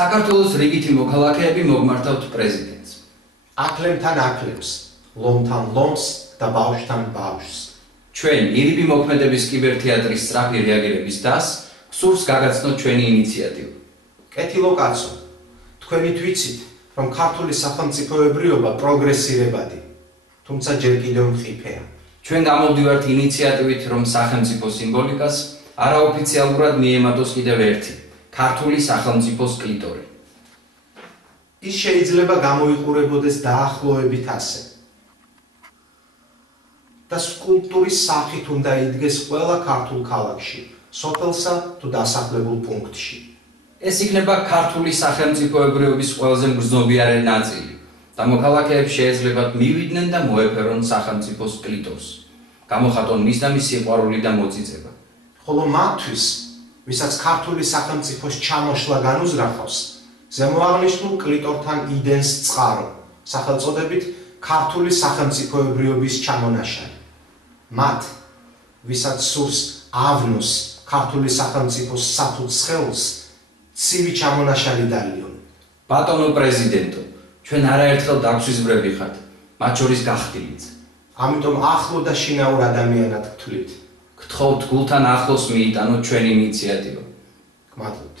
საქართველოს რიგითი მოქალაქეები მოგმართავთ პრეზიდენტს. აქლემთან აქლემს, ლომთან ლომს და ბავშვთან ბავშვს. ჩვენ ირიბი მოქმედების კიბერთეატრის სწრაფი რეაგირების დას გსურს გაგაცნოთ ჩვენი ინიციატივა. კეთილო კაცო, თქვენით ვიცით, რომ ქართული სახელმწიფოებრიობა პროგრესირებადი, თუმცა ჯერ კიდევ მყიფეა. ჩვენ გამოვდივართ ინიციატივით, რომ სახელმწიფო სიმბოლიკას არაოფიციალურად მიემატოს კიდევ ერთი ქართული სახელმწიფოს კლიტორი. ის შეიძლება გამოიყურებოდეს დაახლოებით ასე. და სკულპტურის სახით უნდა იდგეს ყველა ქართულ ქალაქში, სოფელსა თუ დასახლებულ პუნქტში. ეს იქნება ქართული სახელმწიფოებრიობის ყველაზე მგრძნობიარე ნაწილი და მოქალაქეებს შეეძლებათ მივიდნენ და მოეფერონ სახელმწიფოს კლიტორს, გამოხატონ მის და მის სიყვარული და მოწიწება. ხოლო მათთვის, ვისაც ქართული სახელმწიფოს ჩამოშლა განუზრახავს, ზემოაღნიშნულ კლიტორთან იდენს წყარო, სახელწოდებით ქართული სახელმწიფოებრიობის ჩამონაშალი. მათ, ვისაც სურს ავნოს ქართული სახელმწიფოს საფუძ სხეულს, ცივი ჩამონაშალი დალიონ. ბატონო პრეზიდენტო, ჩვენ არაერთხელ დაგვსვისბრები ხართ, მათ შორის გახდილიც. ამიტომ ახლო და შინაურ ადამიანად გთვლით. გთხოვთ გულთან ახლოს მიიტანოთ ჩვენი ინიციატივა. გმადლობთ.